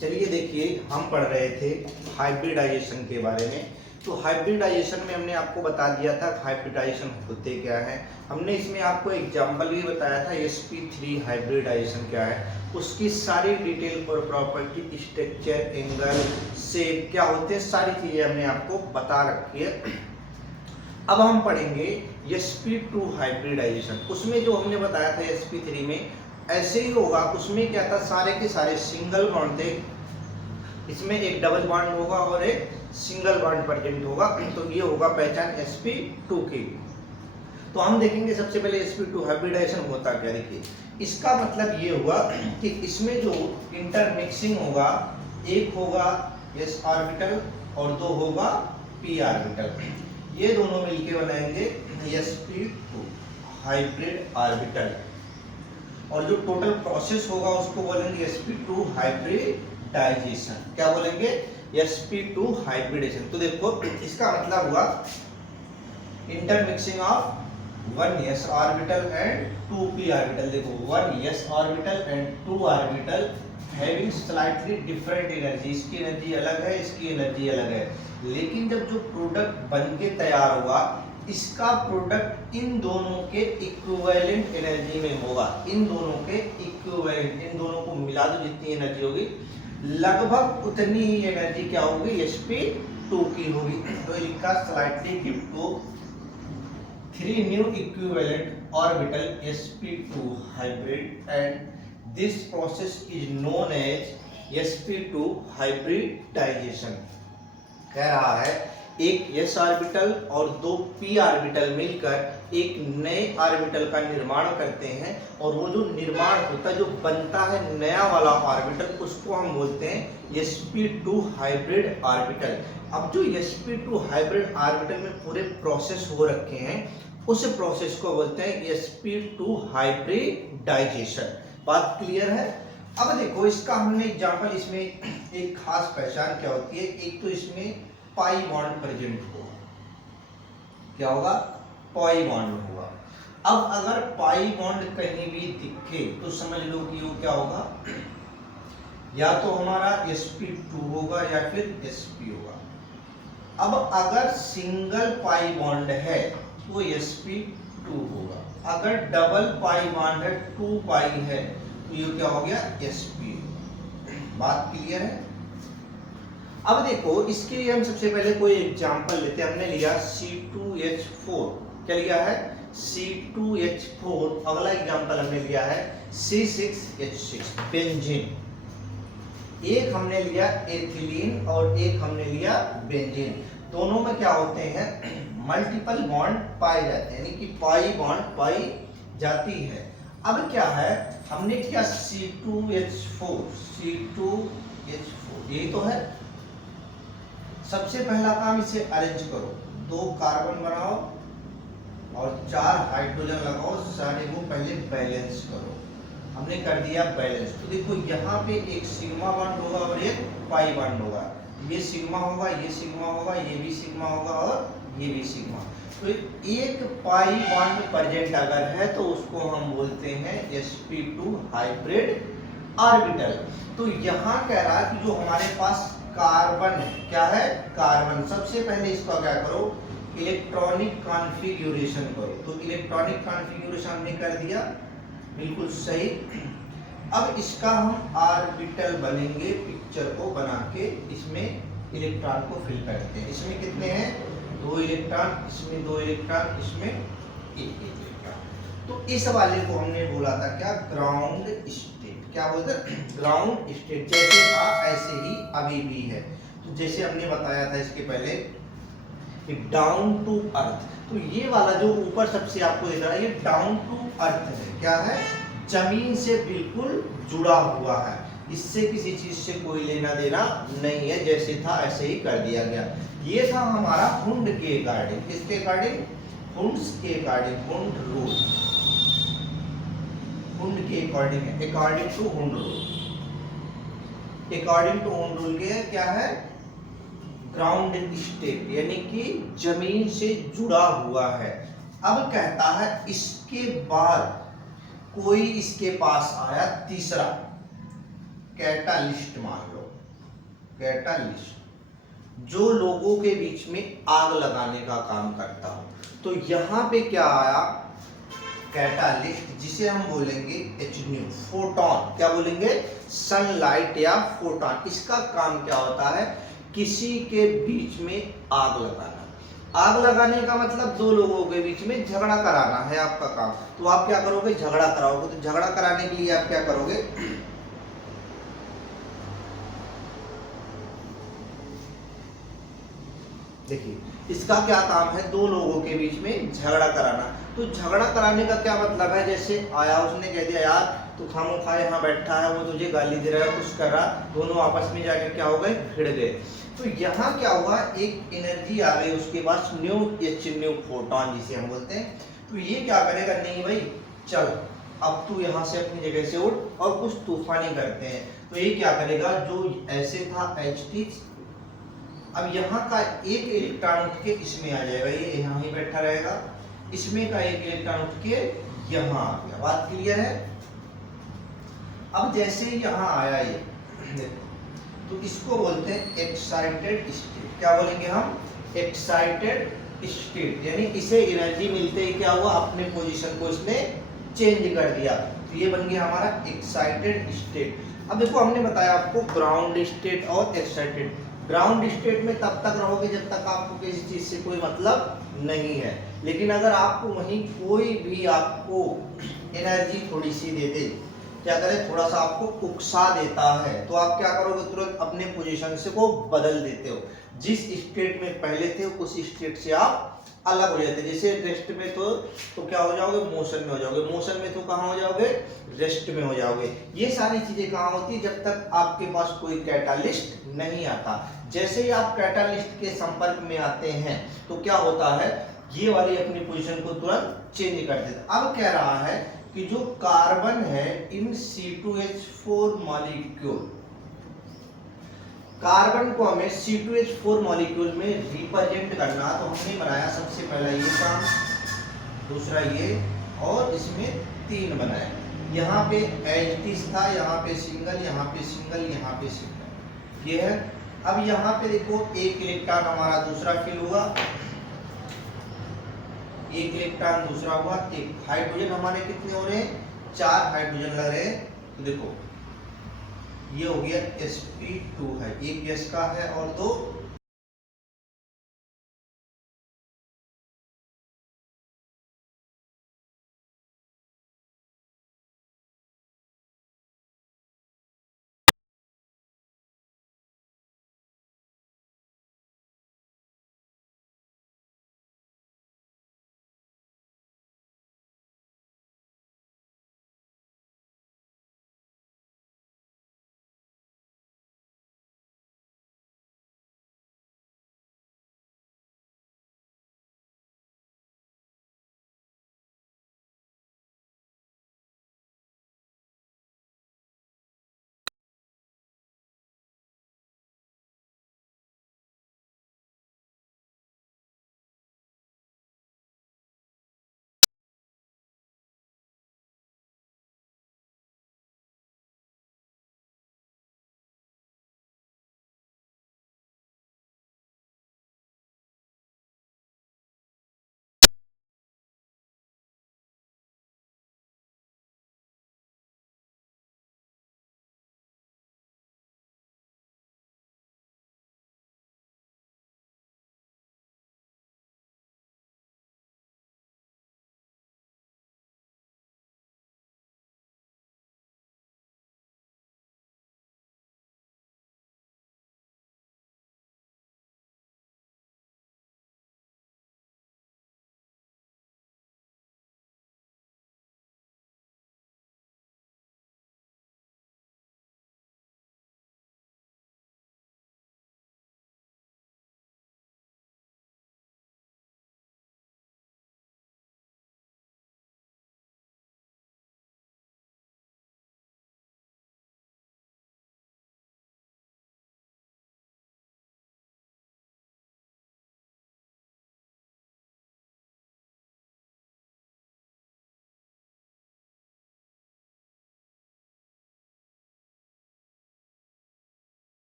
चलिए देखिए, हम पढ़ रहे थे हाइब्रिडाइजेशन के बारे में। तो हाइब्रिडाइजेशन में हमने आपको बता दिया था हाइब्रिडाइजेशन होते क्या है। हमने इसमें आपको एग्जाम्पल भी बताया था sp3 हाइब्रिडाइजेशन क्या है, उसकी सारी डिटेल और प्रॉपर्टी, स्ट्रक्चर, एंगल, शेप क्या होते हैं, सारी चीजें हमने आपको बता रखी है। अब हम पढ़ेंगे sp2 हाइब्रिडाइजेशन। उसमें जो हमने बताया था sp3 में ऐसे ही होगा। उसमें क्या था, सारे के सारे सिंगल बॉन्ड थे, इसमें एक डबल बॉन्ड होगा और एक सिंगल बॉन्ड प्रेजेंट होगा। तो ये होगा पहचान sp2 की। तो हम देखेंगे सबसे पहले sp2 हाइब्रिडाइजेशन होता क्या। देखिए, इसका मतलब ये हुआ कि इसमें जो इंटरमिक्सिंग होगा, एक होगा s ऑर्बिटल और दो होगा p ऑर्बिटल, ये दोनों मिलके बनाएंगे sp2 हाइब्रिड ऑर्बिटल। और जो टोटल प्रोसेस होगा उसको बोलेंगे sp2 हाइब्रिडाइजेशन। क्या बोलेंगे? sp2 hybridisation. तो देखो, इसका मतलब हुआ intermixing of 1s orbital and 2p orbital. देखो, 1s orbital and 2 orbital having slightly different energy. इसकी एनर्जी अलग है, इसकी एनर्जी अलग है, लेकिन जब जो प्रोडक्ट बन के तैयार हुआ, इसका प्रोडक्ट इन दोनों के इक्विवेलेंट एनर्जी में होगा। इन दोनों के इक्विवेलेंट, इन दोनों को मिला दो, जितनी एनर्जी होगी लगभग उतनी ही एनर्जी क्या होगी, sp2 की होगी। तो इसका slightly gift to 3 new equivalent orbital sp2 hybrid, and this process is known as sp2 hybridization। कह रहा है एक s ऑर्बिटल और दो p ऑर्बिटल मिलकर एक नए ऑर्बिटल का निर्माण करते हैं, और वो जो निर्माण होता है, जो बनता है नया वाला ऑर्बिटल, उसको हम बोलते हैं sp2 हाइब्रिड ऑर्बिटल। अब जो sp2 हाइब्रिड ऑर्बिटल में पूरे प्रोसेस हो रखे हैं, उस प्रोसेस को बोलते हैं sp2 हाइब्रिडाइजेशन। बात क्लियर है? अब देखो, इसका हमने एग्जांपल, इसमें एक खास पहचान क्या होती है। एक तो इसमें पाई बॉन्ड प्रेजेंट होगा। क्या होगा? पाई बॉन्ड होगा। अब अगर पाई बॉन्ड कहीं भी दिखे तो समझ लो कि वो क्या होगा, या तो हमारा sp2 होगा या फिर sp होगा। अब अगर सिंगल पाई बॉन्ड है तो sp2 होगा। अगर डबल पाई बॉन्ड है, 2 पाई है, तो ये क्या हो गया, sp। बात क्लियर है? अब देखो, इसके लिए हम सबसे पहले कोई एग्जांपल लेते हैं। हमने लिया C2H4। क्या लिया है? C2H4। अगला एग्जांपल हमने लिया है C6H6 बेंजीन। एक हमने लिया एथिलीन और एक हमने लिया बेंजीन। दोनों में क्या होते हैं, मल्टीपल बॉन्ड पाए जाते हैं, यानी कि पाई बॉन्ड पाई जाती है। अब क्या है, हमने किया C2H4, C2H4 यही तो है। सबसे पहला काम, इसे अरेंज करो, 2 कार्बन बनाओ और 4 हाइड्रोजन लगाओ, सारे को पहले बैलेंस करो। हमने कर दिया बैलेंस। तो देखो, यहाँ पे एक सिग्मा बॉन्ड होगा और एक पाई बॉन्ड होगा। ये सिग्मा होगा, ये सिग्मा होगा, ये भी सिग्मा होगा और ये भी सिग्मा। तो एक पाई बॉन्ड प्रेजेंट अगर है तो उसको हम बोलते हैं sp2 हाइब्रिड ऑर्बिटल। तो यहाँ कह रहा है कि जो हमारे पास कार्बन है, क्या है, कार्बन, सबसे पहले इसका क्या करो, इलेक्ट्रॉनिक कॉन्फ़िगरेशन करो। तो इलेक्ट्रॉनिक कॉन्फ़िगरेशन हमने कर दिया, बिल्कुल सही। अब इसका हम ऑर्बिटल बनेंगे, पिक्चर को बना के इसमें इलेक्ट्रॉन को फिल करते हैं। इसमें कितने हैं, 2 इलेक्ट्रॉन, इसमें 2 इलेक्ट्रॉन, इसमें 1 इलेक्ट्रॉन। तो इस वाले को हमने बोला था क्या, ग्राउंड स्टेट। क्या बोलते हैं, ग्राउंड स्टेट। जैसे था ऐसे ही अभी भी है। तो जैसे हमने बताया था इसके पहले कि डाउन टू अर्थ, तो ये वाला जो ऊपर सबसे आपको दिख रहा है, ये डाउन टू अर्थ है। क्या है, जमीन से बिल्कुल जुड़ा हुआ है, इससे किसी चीज से कोई लेना देना नहीं है, जैसे था ऐसे ही कर दिया गया। ये था हमारा हुंड के अकॉर्डिंग। किसके अकॉर्डिंग? हुंड्स के अकॉर्डिंग, हुंड रूल, हुंड के अकॉर्डिंग है, according to Hund rule. According to Hund rule के क्या है, ग्राउंड स्टेट, यानी कि जमीन से जुड़ा हुआ है। अब कहता है इसके बाद कोई इसके पास आया तीसरा, कैटालिस्ट मान लो, कैटालिस्ट जो लोगों के बीच में आग लगाने का काम करता हो। तो यहाँ पे क्या आया, कैटालिस्ट, जिसे हम बोलेंगे Hν, फोटोन। क्या बोलेंगे, सनलाइट या फोटोन। इसका काम क्या होता है, किसी के बीच में आग लगाना। आग लगाने का मतलब दो लोगों के बीच में झगड़ा कराना है आपका काम। तो आप क्या करोगे, झगड़ा कराओगे। तो झगड़ा कराने के लिए आप क्या करोगे, देखिए इसका क्या काम है, दो लोगों के बीच में झगड़ा कराना। तो झगड़ा कराने का क्या मतलब है, जैसे आया उसने कह दिया यार तू खामोखा यहाँ बैठा है, वो तुझे गाली दे रहा है, कुछ कर रहा, दोनों आपस में जाके क्या हो गए, भिड़ गए। तो यहाँ क्या हुआ, एक एनर्जी आ गई उसके पास, न्यू Hν, फोटोन जिसे हम बोलते हैं। तो ये क्या करेगा, नहीं भाई चल अब तू यहाँ से अपनी जगह से उठ और कुछ तूफानी करते हैं। तो ये क्या करेगा, जो ऐसे था Ht, अब यहाँ का एक इलेक्ट्रॉन उठ के इसमें आ जाएगा, ये यहाँ ही बैठा रहेगा, इसमें का एक इलेक्ट्रॉन उठ के यहाँ आ गया। बात क्लियर है। अब जैसे ही यहाँ आया ये देखो, तो इसको बोलते हैं एक्साइटेड स्टेट। क्या बोलेंगे हम, एक्साइटेड स्टेट, यानी इसे एनर्जी मिलते ही क्या हुआ, अपने पोजीशन को इसने चेंज कर दिया। तो ये बन गया हमारा एक्साइटेड स्टेट। अब देखो हमने बताया आपको ग्राउंड स्टेट और एक्साइटेड। ग्राउंड स्टेट में तब तक रहोगे जब तक आपको किसी चीज से कोई मतलब नहीं है, लेकिन अगर आपको वहीं कोई भी आपको एनर्जी थोड़ी सी दे दे, क्या करे, थोड़ा सा आपको उकसा देता है, तो आप क्या करोगे, तुरंत अपने पोजीशन से को बदल देते हो। जिस स्टेट में पहले थे उस स्टेट से आप अलग हो जाते। जैसे रेस्ट में तो क्या हो जाओगे, मोशन में हो जाओगे। मोशन में तो कहाँ हो जाओगे, रेस्ट में हो जाओगे। ये सारी चीजें कहाँ होती है, जब तक आपके पास कोई कैटालिस्ट नहीं आता। जैसे ही आप कैटालिस्ट के संपर्क में आते हैं तो क्या होता है, ये वाली अपनी पोजीशन को तुरंत चेंज कर देता। अब कह रहा है कि जो कार्बन है इन C2H4 मॉलिक्यूल, कार्बन को हमें C2H4 मॉलिक्यूल में रिप्रेजेंट करना, तो हमने बनाया सबसे पहला ये काम, दूसरा ये, और इसमें 3 बनाए। यहाँ पे H था, यहाँ पे सिंगल, यहाँ पे सिंगल, यहाँ पे सिंगल, ये है। अब यहाँ पे देखो एक इलेक्ट्रॉन हमारा दूसरा फिल हुआ, एक इलेक्ट्रॉन दूसरा हुआ, एक हाइड्रोजन हमारे कितने हो रहे हैं, 4 हाइड्रोजन लग रहे हैं। तो देखो ये हो गया sp2 है, एक गैस का है और 2